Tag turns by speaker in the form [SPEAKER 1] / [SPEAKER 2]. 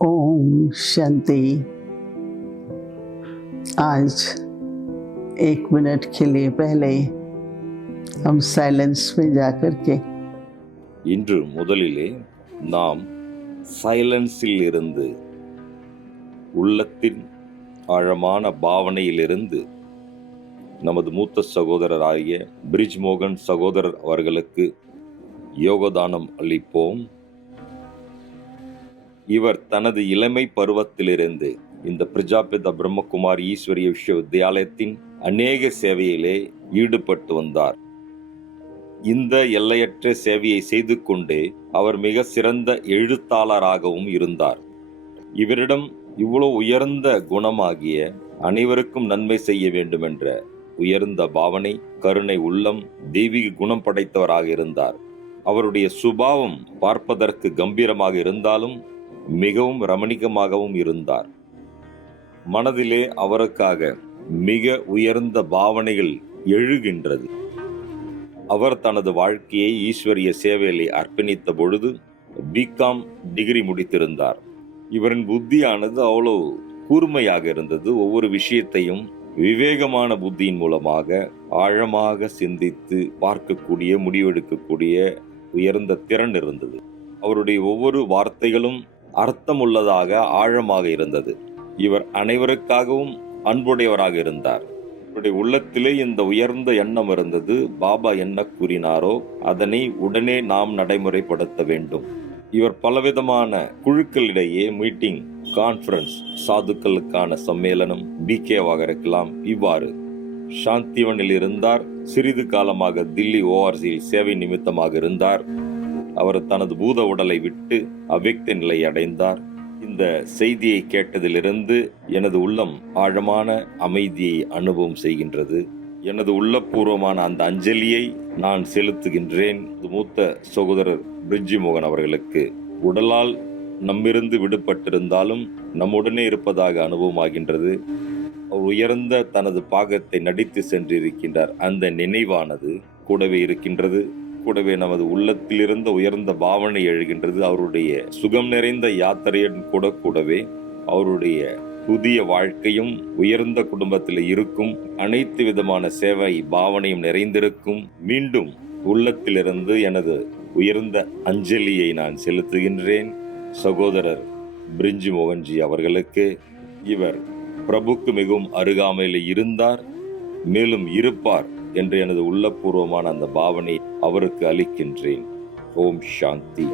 [SPEAKER 1] ओम शांति आज एक मिनट के लिए पहले हम साइलेंस में जाकर के
[SPEAKER 2] இன்று முதலிலே நாம் சைலன்ஸில் இருந்து உள்ளத்தின் ஆழமான பாவனையிலிருந்து நமது மூத்த சகோதரராகிய பிரிஜ் மோகன் சகோதரர் அவர்களுக்கு யோகதானம் அளிப்போம் இவர் தனது இளமை பருவத்திலிருந்து இந்த பிரஜாபித பிரம்மகுமார் ஈஸ்வரிய விஸ்வவித்யாலயத்தின் அநேக சேவையிலே ஈடுபட்டு வந்தார். இந்த எல்லையற்ற சேவையை செய்து கொண்டே அவர் மிக சிறந்த எழுத்தாளராகவும் இருந்தார். இவரிடம் இவ்வளவு உயர்ந்த குணமாகிய அனைவருக்கும் நன்மை செய்ய வேண்டுமென்ற உயர்ந்த பாவனை கருணை உள்ளம் தெய்வீக குணம் படைத்தவராக இருந்தார். அவருடைய சுபாவம் பார்ப்பதற்கு கம்பீரமாக இருந்தாலும் மிகவும் ரமணிகமாகவும் இருந்தார். மனதிலே அவருக்காக மிக உயர்ந்த பாவனைகள் எழுகின்றது. அவர் தனது வாழ்க்கையை ஈஸ்வரிய சேவையிலே அர்ப்பணித்த பொழுது பிகாம் டிகிரி முடித்திருந்தார். இவரின் புத்தியானது அவ்வளவு கூர்மையாக இருந்தது. ஒவ்வொரு விஷயத்தையும் விவேகமான புத்தியின் மூலமாக ஆழமாக சிந்தித்து பார்க்கக்கூடிய முடிவெடுக்கக்கூடிய உயர்ந்த திறன் இருந்தது. அவருடைய ஒவ்வொரு வார்த்தைகளும் அர்த்தமுள்ளதாக ஆழமாக இருந்தது. இவர் அனைவருக்காகவும் அன்புடையவராக இருந்தார். இவருடைய உள்ளத்திலே இந்த உயர்ந்த எண்ணம் இருந்தது. பாபா என்ன கூறினாரோ அதனை உடனே நாம் நடைமுறைப்படுத்த வேண்டும். இவர் பலவிதமான குழுக்களிடையே மீட்டிங் கான்ஃபரன்ஸ் சாதுக்களுக்கான சம்மேளனம் பிகேவாக இருக்கலாம். இவ்வாறு சாந்திவனில் இருந்தார். சிறிது காலமாக தில்லி ஓஆர்சியில் சேவை நிமித்தமாக இருந்தார். அவர் தனது பூத உடலை விட்டு அவ்வக்த நிலை அடைந்தார். இந்த செய்தியை கேட்டதிலிருந்து எனது உள்ளம் ஆழமான அமைதியை அனுபவம் செய்கின்றது. எனது உள்ளபூர்வமான அந்த அஞ்சலியை நான் செலுத்துகின்றேன். மூத்த சகோதரர் பிரிட்ஜி மோகன் அவர்களுக்கு. உடலால் நம்மிருந்து விடுபட்டிருந்தாலும் நம்முடனே இருப்பதாக அனுபவமாகின்றது. அவர் உயர்ந்த தனது பாகத்தை நடித்து சென்றிருக்கின்றார். அந்த நினைவானது கூடவே இருக்கின்றது. கூடவே நமது உள்ளத்திலிருந்த உயர்ந்த பாவனை எழுகின்றது. அவருடைய சுகம் நிறைந்த யாத்திரையுடன் கூட கூடவே அவருடைய புதிய வாழ்க்கையும் உயர்ந்த குடும்பத்தில் இருக்கும். அனைத்து விதமான சேவை பாவனையும் நிறைந்திருக்கும். மீண்டும் உள்ளத்திலிருந்து எனது உயர்ந்த அஞ்சலியை நான் செலுத்துகின்றேன். சகோதரர் பிரிஞ்சி மோகன்ஜி அவர்களுக்கு இவர் பிரபுக்கு மிகவும் அருகாமையில் இருந்தார். மேலும் இருப்பார். என்று எனது உள்ளபூர்வமான அந்த பாவனை அவருக்கு அளிக்கின்றேன். ஓம் சாந்தி.